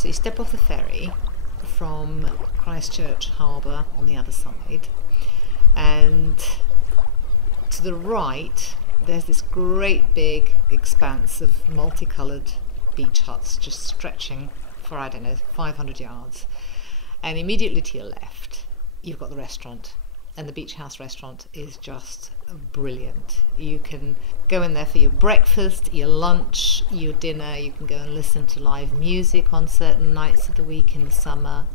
So you step off the ferry from Christchurch Harbour on the other side, and to the right there's this great big expanse of multicoloured beach huts just stretching for, I don't know, 500 yards. And immediately to your left you've got the restaurant, and the Beach House restaurant is just brilliant. You can go in there for your breakfast, your lunch, your dinner. You can go and listen to live music on certain nights of the week in the summer.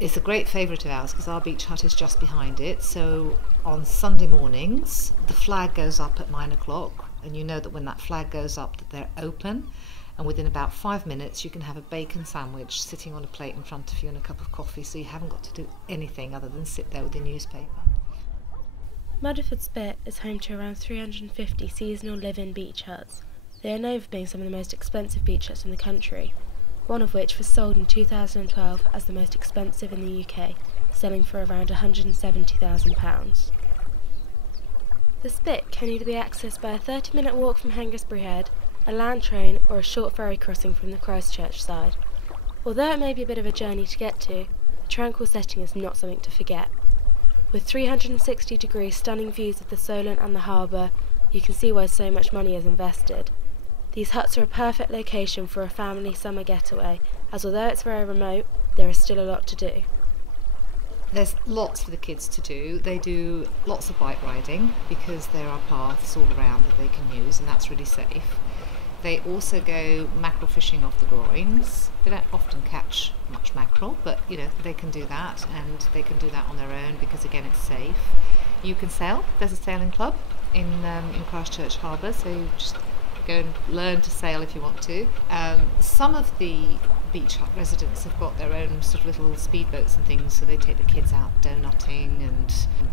It's a great favourite of ours because our beach hut is just behind it. So on Sunday mornings the flag goes up at 9 o'clock, and you know that when that flag goes up that they're open, and within about 5 minutes you can have a bacon sandwich sitting on a plate in front of you and a cup of coffee, so you haven't got to do anything other than sit there with your newspaper. Mudeford Spit is home to around 350 seasonal live-in beach huts. They are known for being some of the most expensive beach huts in the country, one of which was sold in 2012 as the most expensive in the UK, selling for around £170,000. The Spit can either be accessed by a 30-minute walk from Hengistbury Head, a land train or a short ferry crossing from the Christchurch side. Although it may be a bit of a journey to get to, the tranquil setting is not something to forget. With 360-degree stunning views of the Solent and the harbour, you can see why so much money is invested. These huts are a perfect location for a family summer getaway, as although it's very remote, there is still a lot to do. There's lots for the kids to do. They do lots of bike riding because there are paths all around that they can use, and that's really safe. They also go mackerel fishing off the groins. They don't often catch much mackerel, but you know, they can do that, and they can do that on their own because again it's safe. You can sail. There's a sailing club in Christchurch Harbour, so you just go and learn to sail if you want to. Some of the beach hut residents have got their own sort of little speedboats and things, so they take the kids out donutting,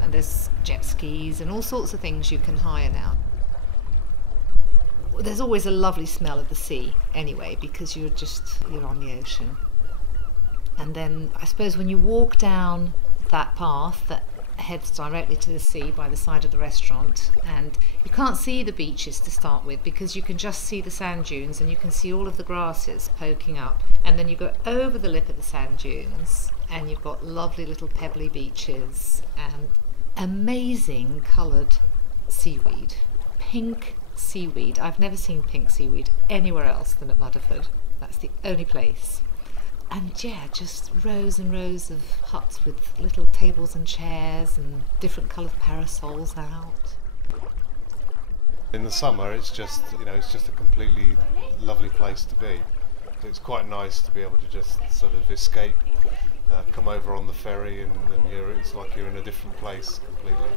and there's jet skis and all sorts of things you can hire now. There's always a lovely smell of the sea anyway, because you're on the ocean. And then I suppose when you walk down that path that heads directly to the sea by the side of the restaurant, and you can't see the beaches to start with because you can just see the sand dunes and you can see all of the grasses poking up, and then you go over the lip of the sand dunes and you've got lovely little pebbly beaches and amazing coloured seaweed, pink seaweed. I've never seen pink seaweed anywhere else than at Mudeford. That's the only place. And yeah, just rows and rows of huts with little tables and chairs and different coloured parasols out. In the summer it's just, it's just a completely lovely place to be. It's quite nice to be able to just sort of escape, come over on the ferry, and it's like you're in a different place completely.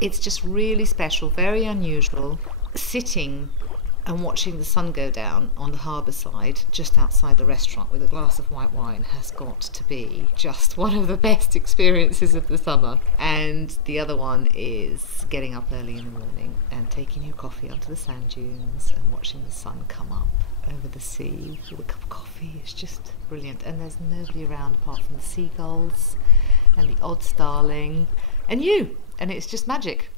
It's just really special, very unusual. Sitting and watching the sun go down on the harbour side, just outside the restaurant with a glass of white wine, has got to be just one of the best experiences of the summer. And the other one is getting up early in the morning and taking your coffee onto the sand dunes and watching the sun come up over the sea with a cup of coffee. It's just brilliant. And there's nobody around apart from the seagulls and the odd starling and you, and it's just magic.